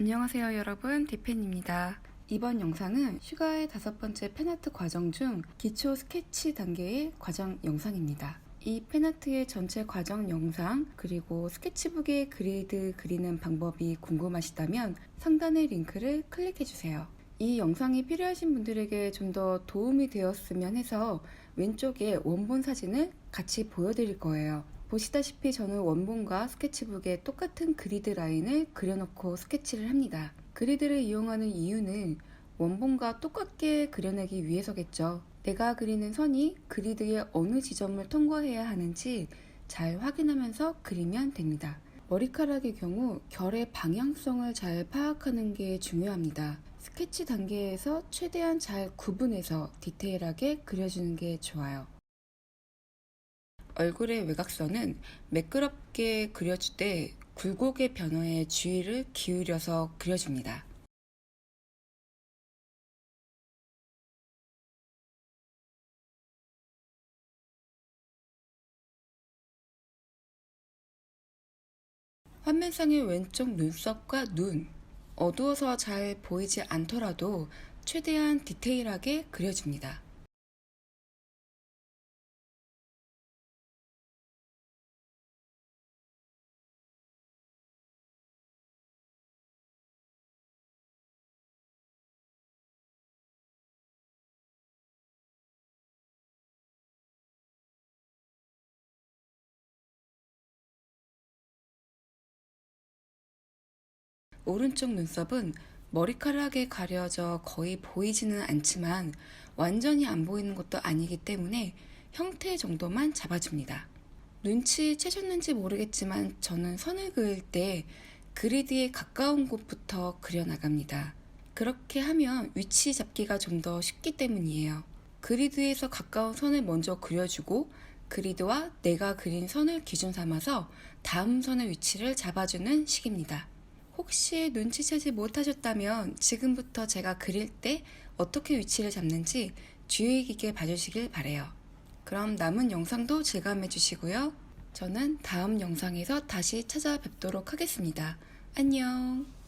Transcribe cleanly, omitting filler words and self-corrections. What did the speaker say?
안녕하세요 여러분, 디펜입니다. 이번 영상은 슈가의 5번째 팬아트 과정 중 기초 스케치 단계의 과정 영상입니다. 이 팬아트의 전체 과정 영상 그리고 스케치북에 그리드 그리는 방법이 궁금하시다면 상단의 링크를 클릭해주세요. 이 영상이 필요하신 분들에게 좀 더 도움이 되었으면 해서 왼쪽에 원본 사진을 같이 보여드릴 거예요. 보시다시피 저는 원본과 스케치북에 똑같은 그리드 라인을 그려놓고 스케치를 합니다. 그리드를 이용하는 이유는 원본과 똑같게 그려내기 위해서겠죠. 내가 그리는 선이 그리드의 어느 지점을 통과해야 하는지 잘 확인하면서 그리면 됩니다. 머리카락의 경우 결의 방향성을 잘 파악하는 게 중요합니다. 스케치 단계에서 최대한 잘 구분해서 디테일하게 그려주는 게 좋아요. 얼굴의 외곽선은 매끄럽게 그려줄 때 굴곡의 변화에 주의를 기울여서 그려줍니다. 화면상의 왼쪽 눈썹과 눈, 어두워서 잘 보이지 않더라도 최대한 디테일하게 그려줍니다. 오른쪽 눈썹은 머리카락에 가려져 거의 보이지는 않지만 완전히 안 보이는 것도 아니기 때문에 형태 정도만 잡아줍니다. 눈치채셨는지 모르겠지만 저는 선을 그을 때 그리드에 가까운 곳부터 그려나갑니다. 그렇게 하면 위치 잡기가 좀 더 쉽기 때문이에요. 그리드에서 가까운 선을 먼저 그려주고 그리드와 내가 그린 선을 기준 삼아서 다음 선의 위치를 잡아주는 식입니다. 혹시 눈치채지 못하셨다면 지금부터 제가 그릴 때 어떻게 위치를 잡는지 주의 깊게 봐주시길 바래요. 그럼 남은 영상도 즐감해 주시고요. 저는 다음 영상에서 다시 찾아뵙도록 하겠습니다. 안녕.